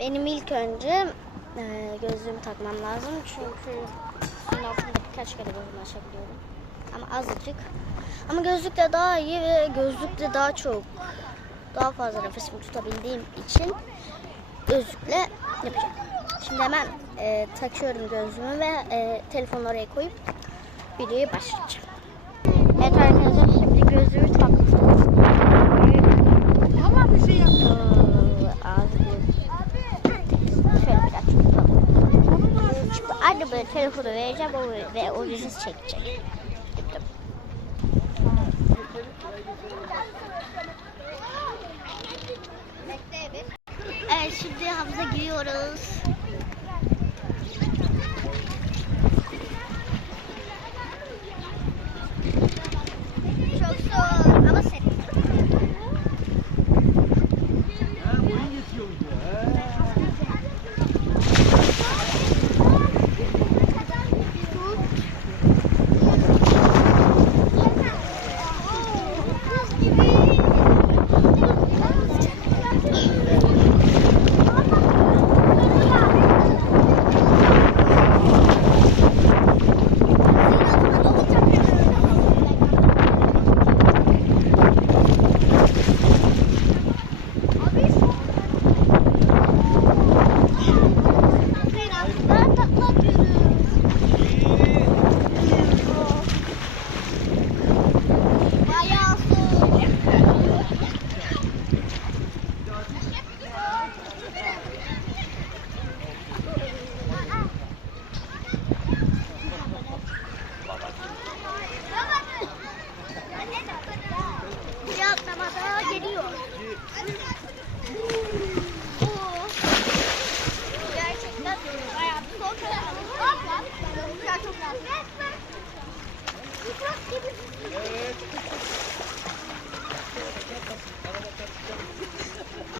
Benim ilk önce e, gözlüğümü takmam lazım. Çünkü suyun altında birkaç kere gözümü. Ama azıcık. Ama gözlükle daha iyi ve gözlükle daha çok daha fazla nefesimi tutabildiğim için gözlükle yapacağım. Şimdi hemen e, takıyorum gözlüğümü ve e, telefonu oraya koyup videoya başlayacağım. Evet arkadaşlar şimdi gözlüğümü taktım. Anne böyle telefonu vereceğim o ve o bizi çekecek. Evet şimdi havuza giriyoruz. Evet.